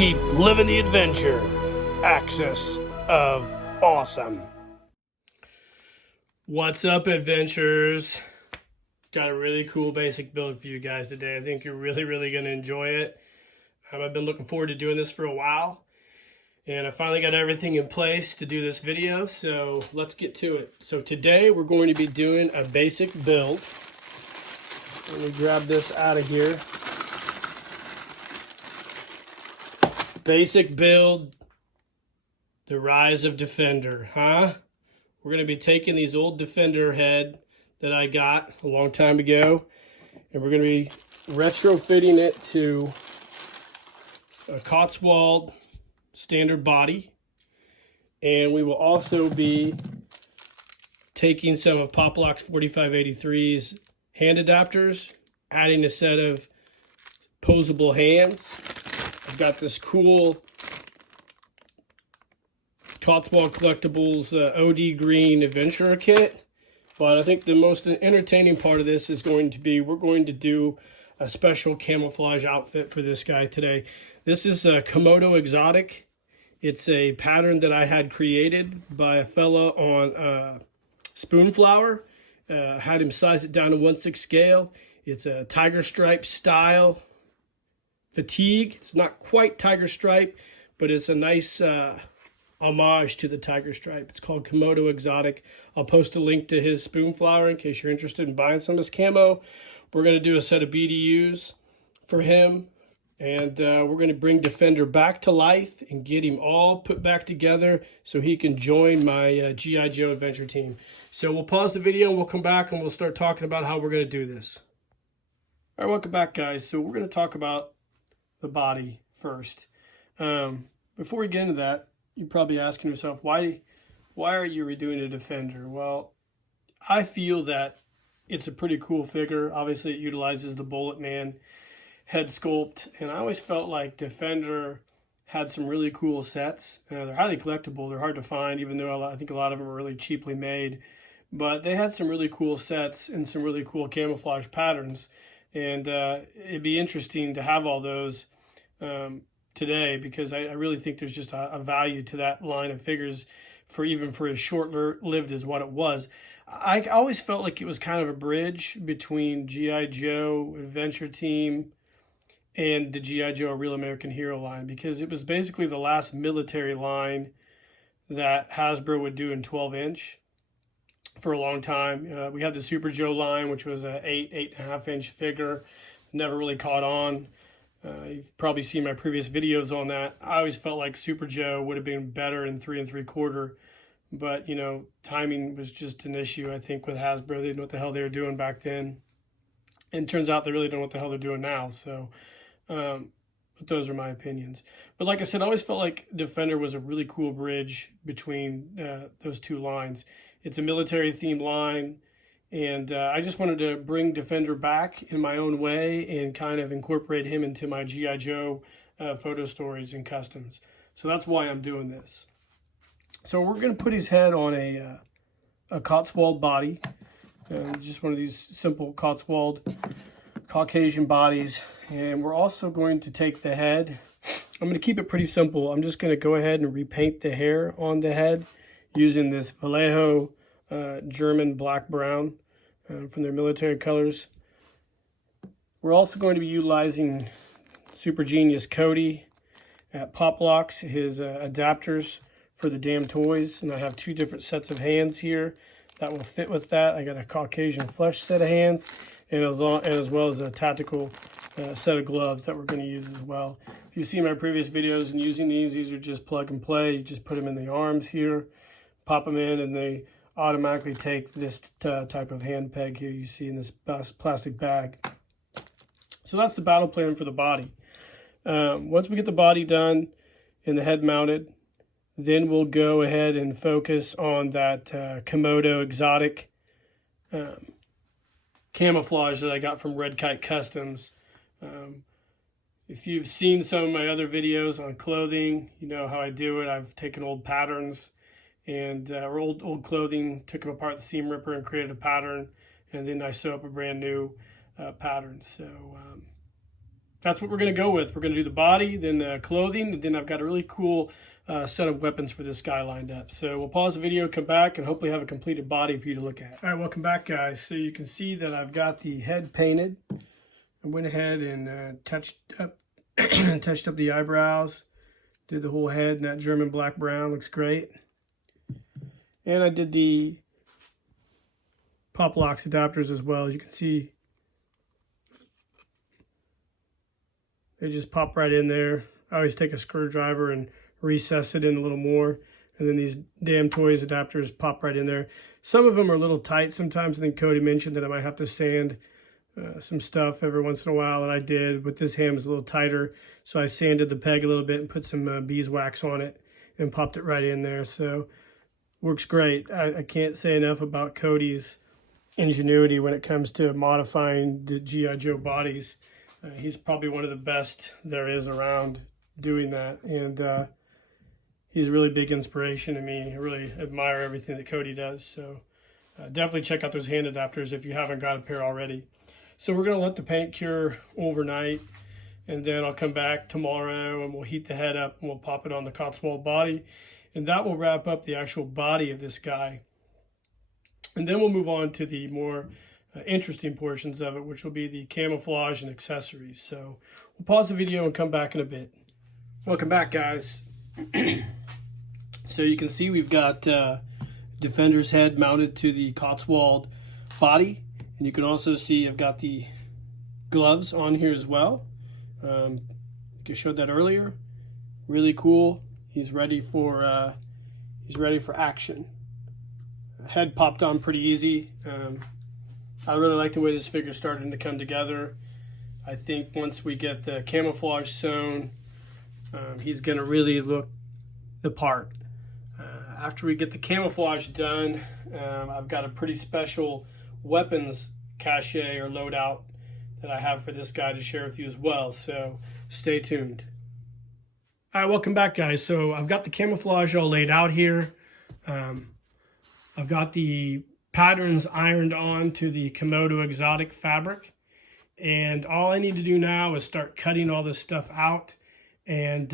Keep living the adventure. Axis of Awesome. What's up, adventurers? Got a really cool basic build for you guys today. I think you're really going to enjoy it. I've been looking forward to doing this for a while, and I finally got everything in place to do this video, so let's get to it. So today we're going to be doing a basic build. Let me grab this out of here. Basic build, the rise of Defender, huh? We're going to be taking these old Defender head that I got a long time ago, and we're going to be retrofitting it to a Cotswold standard body. And we will also be taking some of Poplocks 4583's hand adapters, adding a set of posable hands. I've got this cool Cotswold Collectibles OD Green Adventurer Kit. But I think the most entertaining part of this is going to be, we're going to do a special camouflage outfit for this guy today. This is a Komodo Exotic. It's a pattern that I had created by a fella on Spoonflower. Had him size it down to 1/6 scale. It's a tiger stripe style fatigue. It's not quite tiger stripe, but it's a nice homage to the tiger stripe. It's called Komodo Exotic. I'll post a link to his Spoonflower in case you're interested in buying some of his camo. We're going to do a set of BDUs for him, and we're going to bring Defender back to life and get him all put back together so he can join my G.I. Joe adventure team. So we'll pause the video and we'll come back and we'll start talking about how we're going to do this. All right, welcome back, guys. So we're going to talk about the body first. Before we get into that, you're probably asking yourself, why are you redoing a Defender? Well, I feel that it's a pretty cool figure. Obviously, it utilizes the Bullet Man head sculpt, and I always felt like Defender had some really cool sets. They're highly collectible. They're hard to find, even though I think a lot of them are really cheaply made. But they had some really cool sets and some really cool camouflage patterns. And it'd be interesting to have all those today, because I really think there's just a value to that line of figures, for even for as short-lived as what it was. I always felt like it was kind of a bridge between G.I. Joe Adventure Team and the G.I. Joe Real American Hero line, because it was basically the last military line that Hasbro would do in 12-inch for a long time. We had the Super Joe line, which was a 8.5-inch figure. Never really caught on. You've probably seen my previous videos on that. I always felt like Super Joe would have been better in 3 3/4, but you know, timing was just an issue. I think with Hasbro, they didn't know what the hell they were doing back then, and it turns out they really don't know what the hell they're doing now. So, but those are my opinions. But like I said, I always felt like Defender was a really cool bridge between those two lines. It's a military themed line, and I just wanted to bring Defender back in my own way and kind of incorporate him into my G.I. Joe photo stories and customs. So that's why I'm doing this. So we're going to put his head on a Cotswold body, just one of these simple Cotswold Caucasian bodies. And we're also going to take the head. I'm going to keep it pretty simple. I'm just going to go ahead and repaint the hair on the head using this Vallejo German black-brown from their military colors. We're also going to be utilizing Super Genius Cody at Poplocks, his adapters for the damn toys. And I have 2 different sets of hands here that will fit with that. I got a Caucasian flesh set of hands, and as well as a tactical set of gloves that we're going to use as well. If you see my previous videos and using these are just plug and play. You just put them in the arms here, pop them in, and they automatically take this type of hand peg here you see in this plastic bag. So that's the battle plan for the body. Once we get the body done and the head mounted, then we'll go ahead and focus on that Komodo Exotic camouflage that I got from Red Kite Customs. If you've seen some of my other videos on clothing, you know how I do it. I've taken old patterns and old clothing, took them apart the seam ripper and created a pattern, and then I sew up a brand new pattern. So that's what we're going to go with. We're going to do the body, then the clothing, and then I've got a really cool set of weapons for this guy lined up. So we'll pause the video, come back, and hopefully have a completed body for you to look at. All right, welcome back, guys. So you can see that I've got the head painted. I went ahead and touched up the eyebrows, did the whole head in that German black brown, looks great. And I did the Poplocks adapters as well. As you can see, they just pop right in there. I always take a screwdriver and recess it in a little more, and then these damn toys adapters pop right in there. Some of them are a little tight sometimes. I think Cody mentioned that I might have to sand some stuff every once in a while, and I did, but this ham is a little tighter, so I sanded the peg a little bit and put some beeswax on it and popped it right in there. So works great. I can't say enough about Cody's ingenuity when it comes to modifying the G.I. Joe bodies. He's probably one of the best there is around doing that, and he's a really big inspiration to me. I really admire everything that Cody does. So definitely check out those hand adapters if you haven't got a pair already. So we're going to let the paint cure overnight, and then I'll come back tomorrow and we'll heat the head up and we'll pop it on the Cotswold body, and that will wrap up the actual body of this guy. And then we'll move on to the more interesting portions of it, which will be the camouflage and accessories. So we'll pause the video and come back in a bit. Welcome back, guys. So you can see we've got Defender's head mounted to the Cotswold body, and you can also see I've got the gloves on here as well. I showed that earlier. Really cool. He's ready for action. Head popped on pretty easy. I really like the way this figure's starting to come together. I think once we get the camouflage sewn, he's going to really look the part. After we get the camouflage done, I've got a pretty special weapons cache or loadout that I have for this guy to share with you as well. So stay tuned. All right, welcome back, guys. So I've got the camouflage all laid out here. I've got the patterns ironed on to the Komodo exotic fabric, and all I need to do now is start cutting all this stuff out and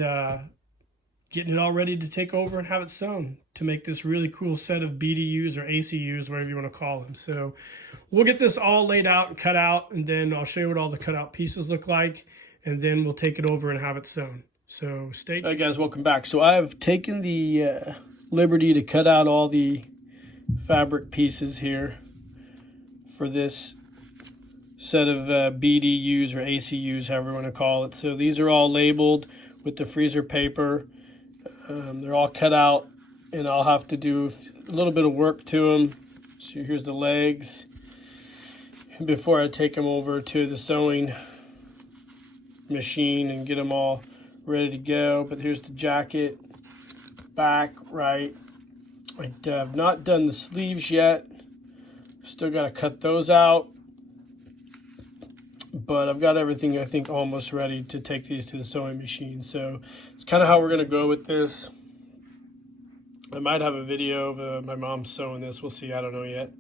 getting it all ready to take over and have it sewn to make this really cool set of BDUs or ACUs, whatever you want to call them. So we'll get this all laid out and cut out, and then I'll show you what all the cutout pieces look like, and then we'll take it over and have it sewn. So stay tuned. All right, guys, welcome back. So I've taken the liberty to cut out all the fabric pieces here for this set of BDUs or ACUs, however you want to call it. So these are all labeled with the freezer paper. They're all cut out, and I'll have to do a little bit of work to them. So here's the legs before I take them over to the sewing machine and get them all ready to go. But here's the jacket, back, right. I have not done the sleeves yet. Still got to cut those out. But I've got everything, I think, almost ready to take these to the sewing machine. So it's kind of how we're going to go with this. I might have a video of my mom sewing this. We'll see. I don't know yet.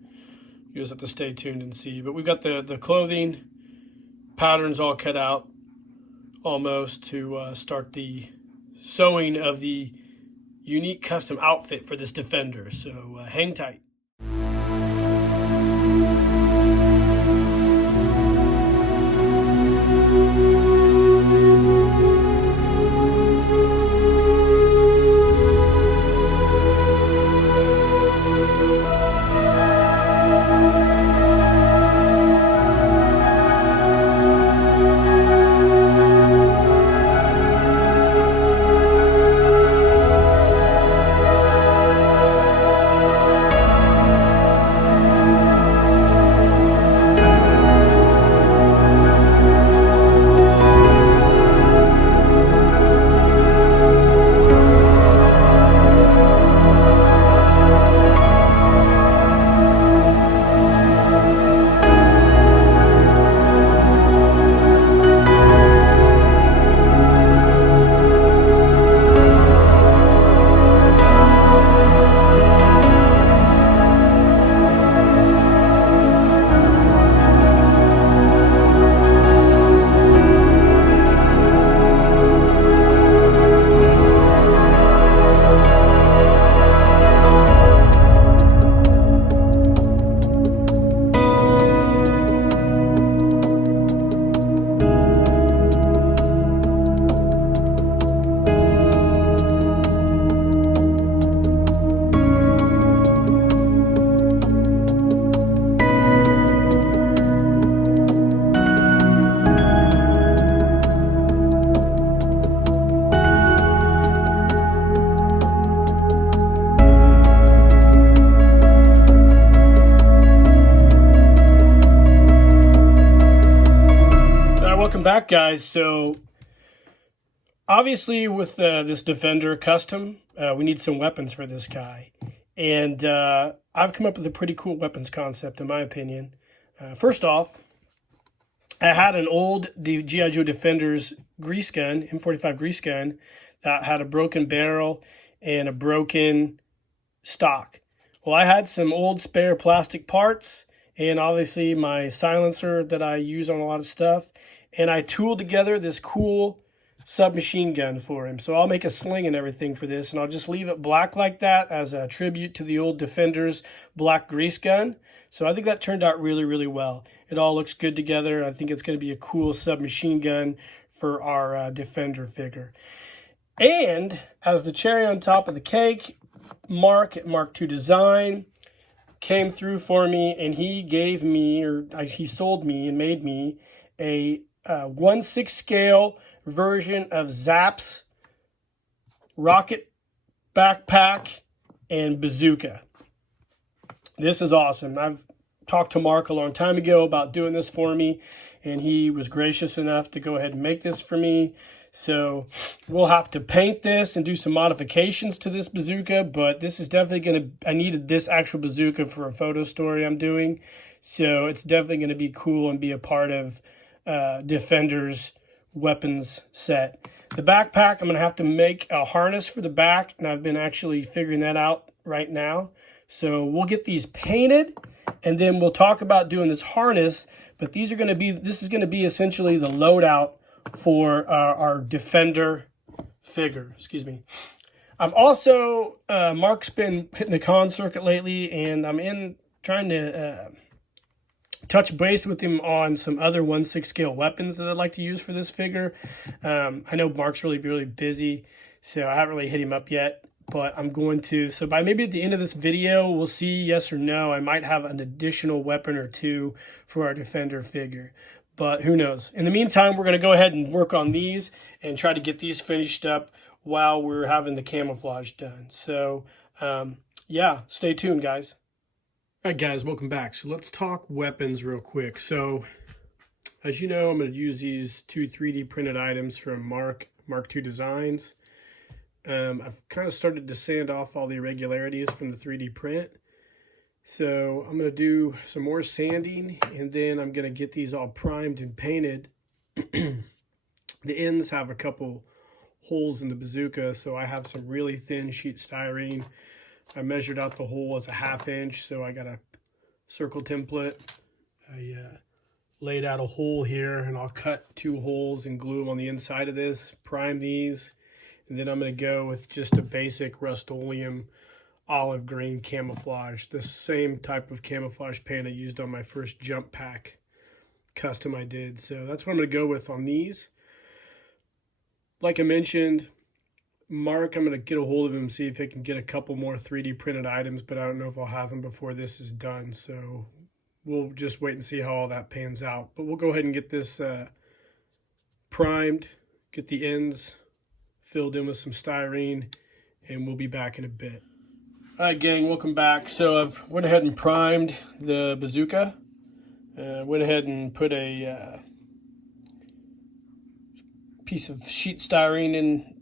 You just have to stay tuned and see. But we've got the clothing patterns all cut out almost to start the sewing of the unique custom outfit for this Defender. So hang tight. back, guys. So obviously with this Defender custom, we need some weapons for this guy. And I've come up with a pretty cool weapons concept, in my opinion. First off, I had an old G.I. Joe Defender's grease gun, M45 grease gun, that had a broken barrel and a broken stock. Well, I had some old spare plastic parts and obviously my silencer that I use on a lot of stuff. And I tooled together this cool submachine gun for him. So I'll make a sling and everything for this, and I'll just leave it black like that as a tribute to the old Defender's black grease gun. So I think that turned out really, really well. It all looks good together. I think it's going to be a cool submachine gun for our Defender figure. And as the cherry on top of the cake, Mark at Mark II Design came through for me, and he gave me, or he sold me and made me a 1/6 scale version of Zap's rocket backpack and bazooka. This is awesome. I've talked to Mark a long time ago about doing this for me, and he was gracious enough to go ahead and make this for me. So we'll have to paint this and do some modifications to this bazooka, but this is definitely going to, I needed this actual bazooka for a photo story I'm doing. So it's definitely going to be cool and be a part of Defender's weapons set. The backpack, I'm going to have to make a harness for the back, and I've been actually figuring that out right now. So we'll get these painted, and then we'll talk about doing this harness, but these are going to be, this is going to be essentially the loadout for our Defender figure. Excuse me. I'm also, Mark's been hitting the con circuit lately, and I'm trying to touch base with him on some other 1/6 scale weapons that I'd like to use for this figure. I know Mark's really, really busy, so I haven't really hit him up yet, but I'm going to. So by maybe at the end of this video, we'll see yes or no. I might have an additional weapon or two for our Defender figure, but who knows. In the meantime, we're going to go ahead and work on these and try to get these finished up while we're having the camouflage done. So yeah, stay tuned, guys. All right, guys, welcome back. So let's talk weapons real quick. So as you know, I'm going to use these two 3D printed items from Mark II Designs. I've kind of started to sand off all the irregularities from the 3D print. So I'm going to do some more sanding, and then I'm going to get these all primed and painted. The ends have a couple holes in the bazooka, so I have some really thin sheet styrene. I measured out the hole as a 1/2 inch, so I got a circle template. I laid out a hole here, and I'll cut 2 holes and glue them on the inside of this, prime these, and then I'm going to go with just a basic Rust-Oleum olive green camouflage, the same type of camouflage paint I used on my first jump pack custom I did. So that's what I'm going to go with on these. Like I mentioned, Mark, I'm going to get a hold of him, see if he can get a couple more 3D printed items, but I don't know if I'll have them before this is done. So we'll just wait and see how all that pans out. But we'll go ahead and get this primed, get the ends filled in with some styrene, and we'll be back in a bit. All right, gang, welcome back. So I've went ahead and primed the bazooka. Went ahead and put a piece of sheet styrene in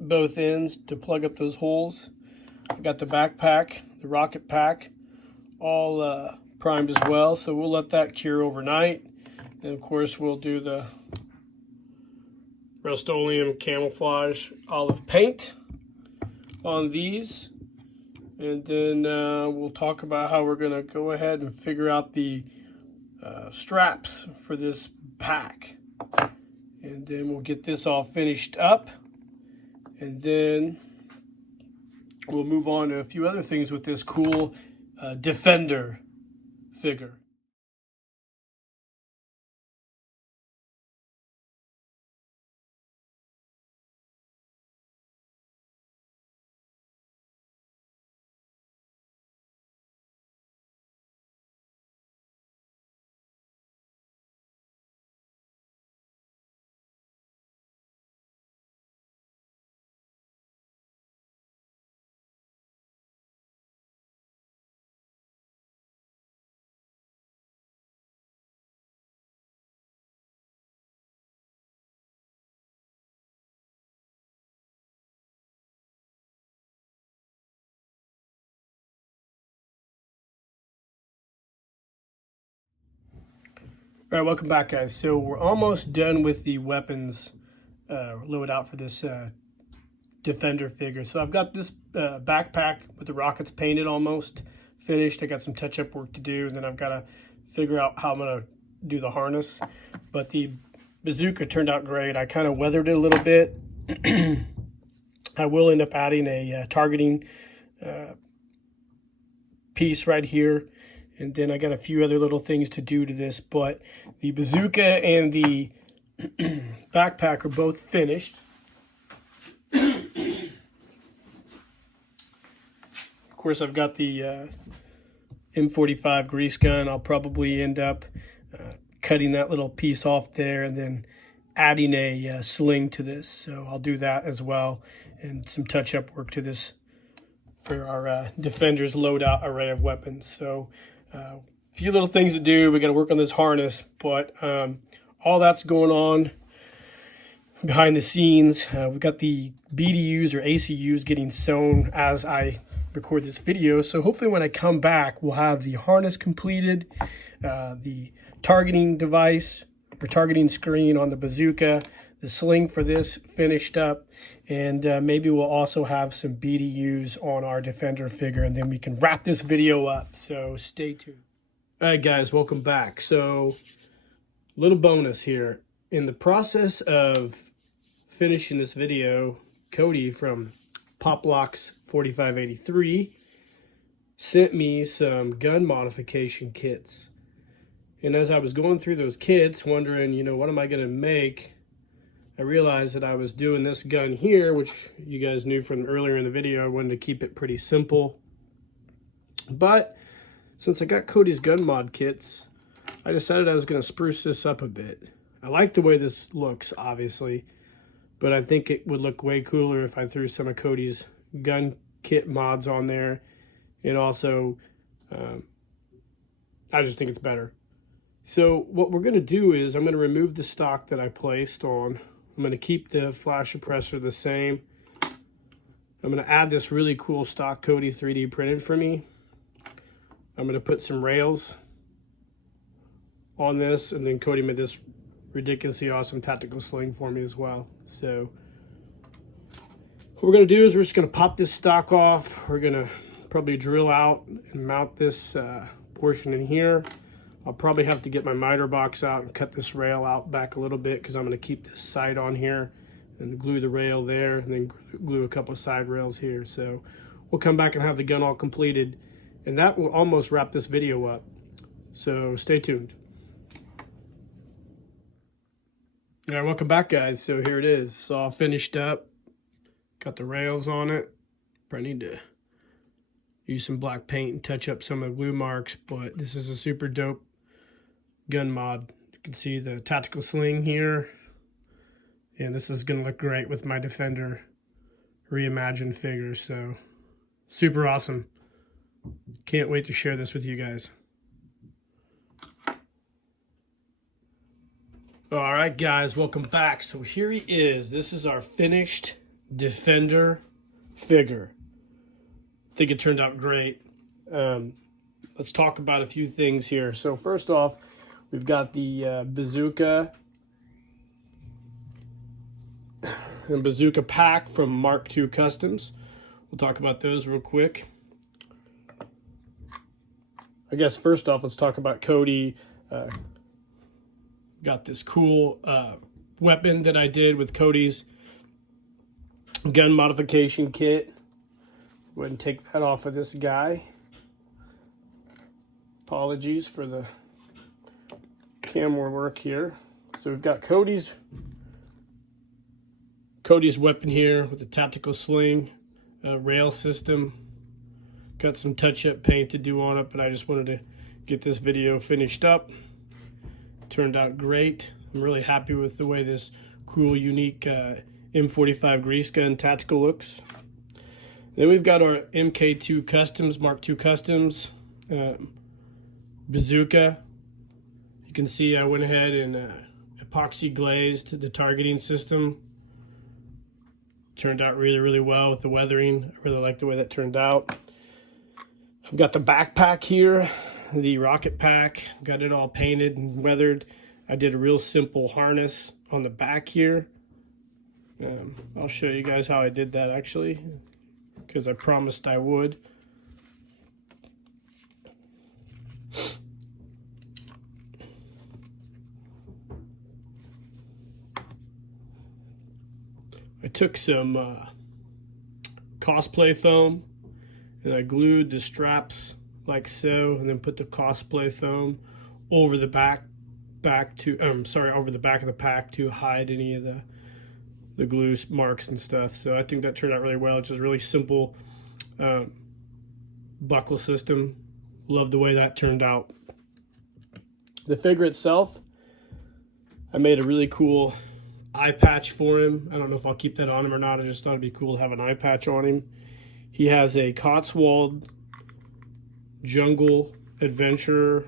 both ends to plug up those holes. I got the backpack, the rocket pack, all primed as well. So we'll let that cure overnight. And of course, we'll do the Rust-Oleum camouflage olive paint on these. And then we'll talk about how we're going to go ahead and figure out the straps for this pack. And then we'll get this all finished up. And then we'll move on to a few other things with this cool Defender figure. All right, welcome back, guys. So we're almost done with the weapons load out for this Defender figure. So I've got this backpack with the rockets painted almost finished. I got some touch-up work to do, and then I've got to figure out how I'm going to do the harness. But the bazooka turned out great. I kind of weathered it a little bit. I will end up adding a targeting piece right here. And then I got a few other little things to do to this, but the bazooka and the backpack are both finished. Of course, I've got the M45 grease gun. I'll probably end up cutting that little piece off there and then adding a sling to this. So I'll do that as well, and some touch-up work to this for our Defender's loadout array of weapons. So a few little things to do. We got to work on this harness, but all that's going on behind the scenes. We've got the BDUs or ACUs getting sewn as I record this video. So hopefully when I come back, we'll have the harness completed, the targeting device or targeting screen on the bazooka, the sling for this finished up, and maybe we'll also have some BDUs on our Defender figure, and then we can wrap this video up. So stay tuned. All right, guys, welcome back. So little bonus here. In the process of finishing this video, Cody from Poplocks 4583 sent me some gun modification kits. And as I was going through those kits, wondering, what am I going to make, I realized that I was doing this gun here, which you guys knew from earlier in the video. I wanted to keep it pretty simple. But since I got Cody's gun mod kits, I decided I was going to spruce this up a bit. I like the way this looks, obviously, but I think it would look way cooler if I threw some of Cody's gun kit mods on there. And also, I just think it's better. So what we're going to do is I'm going to remove the stock that I placed on. I'm going to keep the flash suppressor the same. I'm going to add this really cool stock Cody 3D printed for me. I'm going to put some rails on this, and then Cody made this ridiculously awesome tactical sling for me as well. So what we're going to do is we're just going to pop this stock off. We're going to probably drill out and mount this portion in here. I'll probably have to get my miter box out and cut this rail out back a little bit, because I'm going to keep this sight on here and glue the rail there, and then glue a couple of side rails here. So we'll come back and have the gun all completed, and that will almost wrap this video up. So stay tuned. All right, welcome back, guys. So here it is. It's all finished up. Got the rails on it. Probably need to use some black paint and touch up some of the glue marks, but this is a super dope gun mod. You can see the tactical sling here, and this is going to look great with my Defender reimagined figure. So super awesome. Can't wait to share this with you guys. All right, guys, welcome back. So here he is. This is our finished Defender figure. I think it turned out great. Let's talk about a few things here. So first off, we've got the bazooka and bazooka pack from Mark II Customs. We'll talk about those real quick. I guess first off, let's talk about Cody. Got this cool weapon that I did with Cody's gun modification kit. Go ahead and take that off of this guy. Apologies for the camera work here. So we've got Cody's weapon here with a tactical sling, rail system. Got some touch-up paint to do on it, but I just wanted to get this video finished up. Turned out great. I'm really happy with the way this cool, unique M45 grease gun tactical looks. Then we've got our MK2 Customs, Mark II Customs bazooka. You can see I went ahead and epoxy glazed the targeting system. Turned out really, really well with the weathering. I really like the way that turned out. I've got the backpack here, the rocket pack. Got it all painted and weathered. I did a real simple harness on the back here. I'll show you guys how I did that actually, because I promised I would. I took some cosplay foam and I glued the straps like so, and then put the cosplay foam over the back to over the back of the pack to hide any of the glue marks and stuff. So I think that turned out really well. It's just really simple buckle system. Love the way that turned out. The figure itself, I made a really cool eye patch for him. I don't know if I'll keep that on him or not. I just thought it'd be cool to have an eye patch on him. He has a Cotswold Jungle Adventure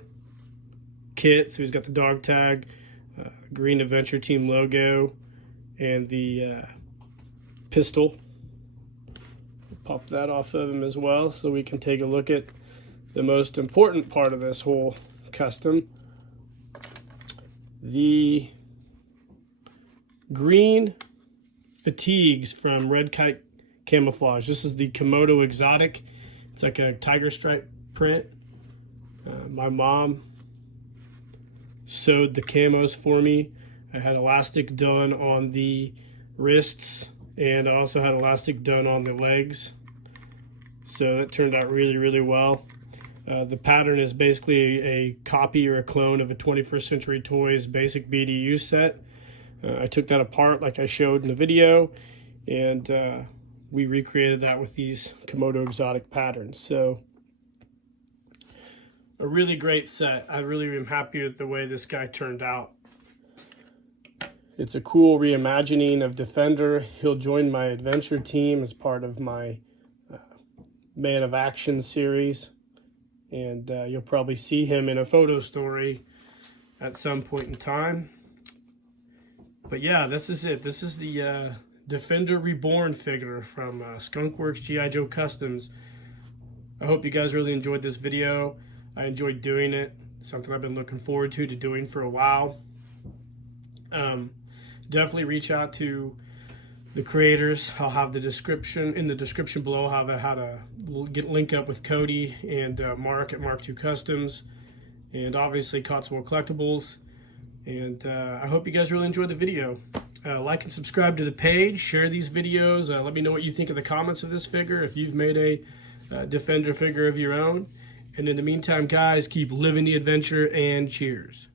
kit, so he's got the dog tag, green Adventure Team logo, and the pistol. Pop that off of him as well so we can take a look at the most important part of this whole custom. The green fatigues from Kite Camouflage. This is the Komodo Exotic. It's like a tiger stripe print. My mom sewed the camos for me. I had elastic done on the wrists, and I also had elastic done on the legs. So that turned out really, really well. The pattern is basically a copy or a clone of a 21st Century Toys basic BDU set. I took that apart like I showed in the video, and we recreated that with these Komodo Exotic patterns. So a really great set. I really am happy with the way this guy turned out. It's a cool reimagining of Defender. He'll join my adventure team as part of my Man of Action series. And you'll probably see him in a photo story at some point in time. But yeah, this is it. This is the Defender Reborn figure from Skunkworks G.I. Joe Customs. I hope you guys really enjoyed this video. I enjoyed doing it. Something I've been looking forward to doing for a while. Definitely reach out to the creators. I'll have the description in the description below. I'll have how to link up with Cody and Mark at Mark II Customs, and obviously Cotswold Collectibles. And I hope you guys really enjoyed the video. Like and subscribe to the page. Share these videos. Let me know what you think of the comments of this figure, if you've made a Defender figure of your own. And in the meantime, guys, keep living the adventure, and cheers.